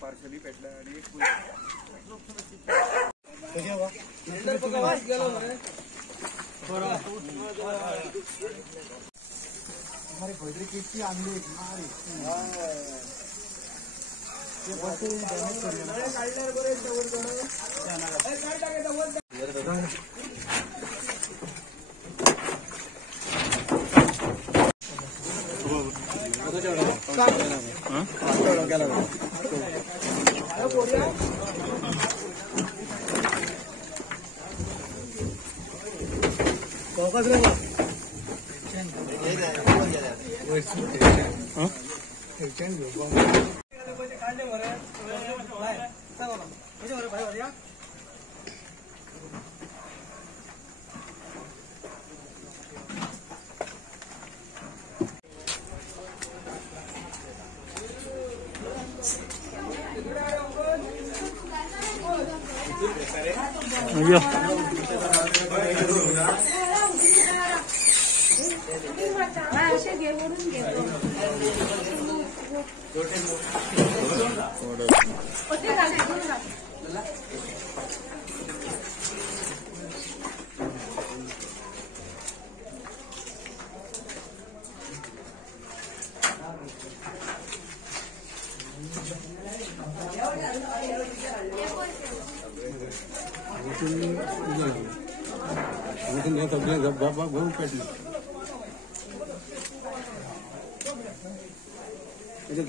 Partially पेटला आणि एक हमारे भोजरी कितनी आंधी मारी ये बस डैमेज कर दिया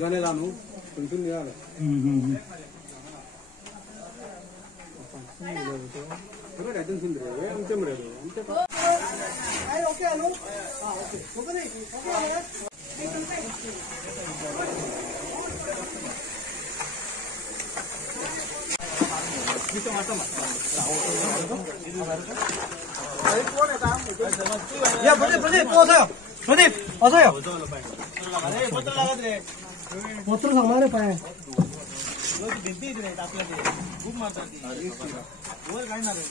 गाने लानू सुन यार थोड़ा रहते सुन रहे हैं उनसे मरे उनसे ओके हेलो हां ओके ओके नहीं या प्रदीप 어서요. 보통 상만에 봐요. 여기 빈티지네 답변이. खूप मारतात. वर काय ना रे.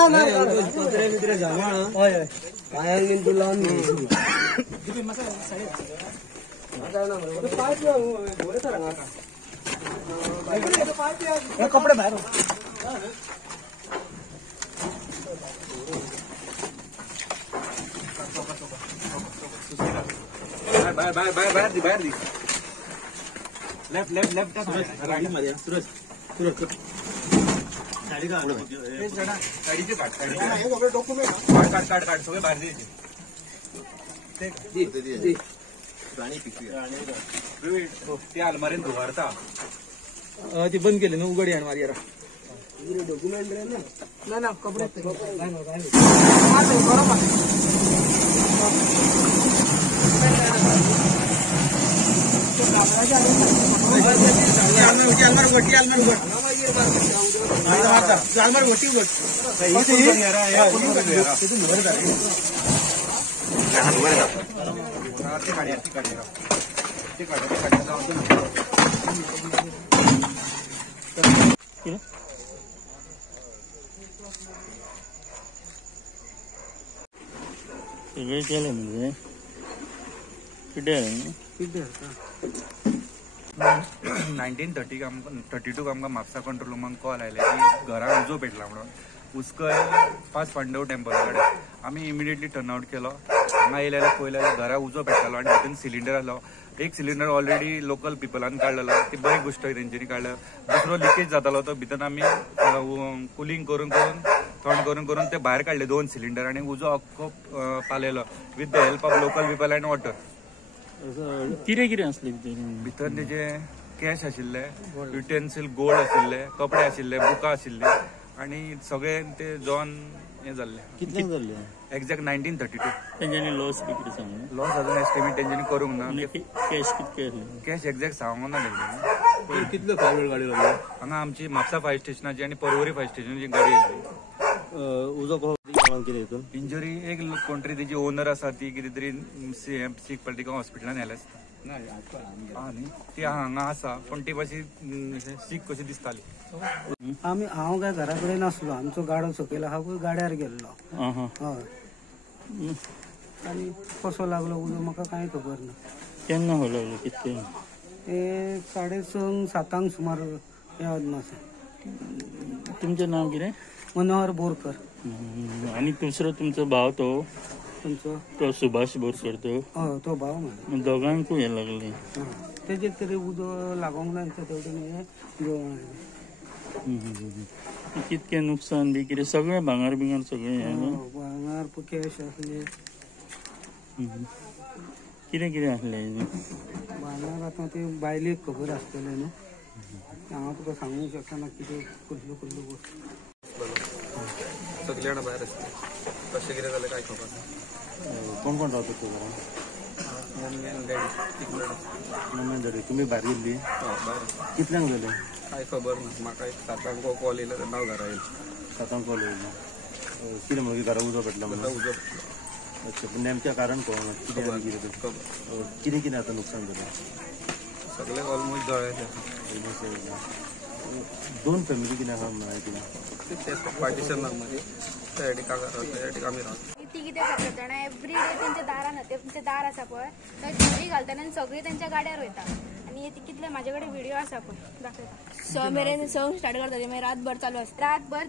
ना कुत्रे जागा होय पायान घेऊन तुला किती मसाला साडे आता ना पाइप गोरे तर कपडे बाहेर बाहेर दी लेफ्ट गाडी मध्ये सूरज गाडी का गाडीचे काट डॉक्युमेंट काट सगळे बाहेर द्यायचे राणी पिकवी ते अलमारीन धुवारता ते बंद केले ना उघडी आणि मारी डॉक्युमेंट ना कपडे केले म्हणजे 1932 आमकां म्हापसा कंट्रोल रूमाक कॉल आयले की घरा उजो पेटला म्हणून उस्कय फास्ट पांडव टेम्पल कडेन आमी इमिडिएटली टर्न आउट केलो हांगा येयले जाल्यार पळयलें घरा उजो पेटतालो आनी भितर सिलिंडर आसलो एक सिलिंडर ऑलरेडी लोकल पिपलान काडलेलो ती बरी गोश्ट तेंच्यांनी काडल्या दुसरो लिकेज जातालो तो भितर आमी कुलिंग करून थंड करून ते भायर काडले 2 सिलिंडर आनी उजो अख्खो पालेलो with the help of local people and water कितें आसलें भितर तेजे कॅश आशिल्ले युटेन्सील गोल्ड आशिल्ले कपडे आशिल्ले बुकां आशिल्ले आणि सगळे ते जॉन हे जाल्ले कितल्यांक जाल्ले एक्झॅक्ट 1932 तेंच्यांनी लॉस बी कितें सांगू लॉस अजून एस्टिमेट तेंच्यांनी करूंक ना कॅश कितके आसले कॅश एक्झॅक्ट सांगूंक ना तेंच्यांनी कितलो फायवेळ गाडी लागली हांगा आमची म्हापसा फायर स्टेशनाची आणि पर्वरी फायर स्टेशनाची गाडी येयल्ली उजो कसो कितें हितून इंजरी एक कोण तरी तेजी ओनर आसा ती कितें तरी सीख पॉलिटिकल हॉस्पिटलान व्हेले आसता न्ही ती हांगा आसा पण ती मातशी सीख कशी दिसताली हांव काय घरा कडेन नासलो आमचो गाडो सकयल आहा पळय गाड्यार गेल्लो हय आनी कसो लागलो उजो म्हाका कांय खबर ना केन्ना हो लागलो कितके ते 6:30-7 सुमार हे अदमास तुमचें नांव कितें मनोहर बोरकर आनी दुसरो तुमचो भाव तुमचो तो सुभाष बोरकर तो हय तो भाव म्हाजो दोगांकूय हे लागले तेजेर तरी उजो लागोंक ना तेवटेन हे जळोन कितके नुकसान बी कितें सगळें भांगर बिंगर सगळें भांगर कॅश आसले कितें कितें आसलें भांगर आतां ते बायलेक खबर आसतलें न्हू हांव तुका सांगूंक शकना कितें कसल्यो गोश्टी सगळे जाणां भायर आसले कशें कितें जालें काय खबर ना कोण कोण रावता तूं घरा तुमी भायर गेल्ली कितल्यांक जालें काय खबर ना म्हाका एक 7 कॉल येयलो तेन्ना हांव घरा येयलो 7 कॉल येयलो कितें मागीर घरा उजो पेटला म्हणून उजो अच्छा पण नेमकें कारण कळना कितें आनी कितें कितें कितें आतां नुकसान जालें सगळे ऑलमोस्ट जळ्ळे 2 फॅमिली कितें आहा म्हणून आयकलां पार्टिशन ना मदीं त्या सायडीक काका रावता त्या सायडीक आमी रावता ती कितें करता जाणा एवरी डे तेंच्या दारान तेंचें दार आसा पळय थंय चुरी घालतना आनी सगळीं तेंच्या गाड्यार वयता आनी कितले म्हाजे कडेन व्हिडिओ आसा पळय दाखयता 6 मेरेन स्टार्ट करता ते मागीर रातभर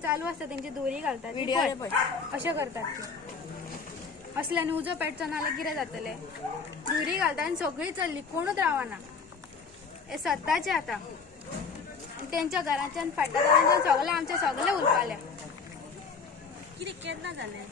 चालू आसता तेंची दोरी घालतात व्हिडिओ पळय अशें करतात ते असल्यान उजो पेटचो नाल्यार कितें जातलें दोरी घालता आनी सगळीं चल्ली कोणूच रावना हे सत्ताचे आतां तेंच्या घराच्यान फाटल्या दारांच्यान सगळे आमचे सगळे उरपाले कितें केन्ना जालें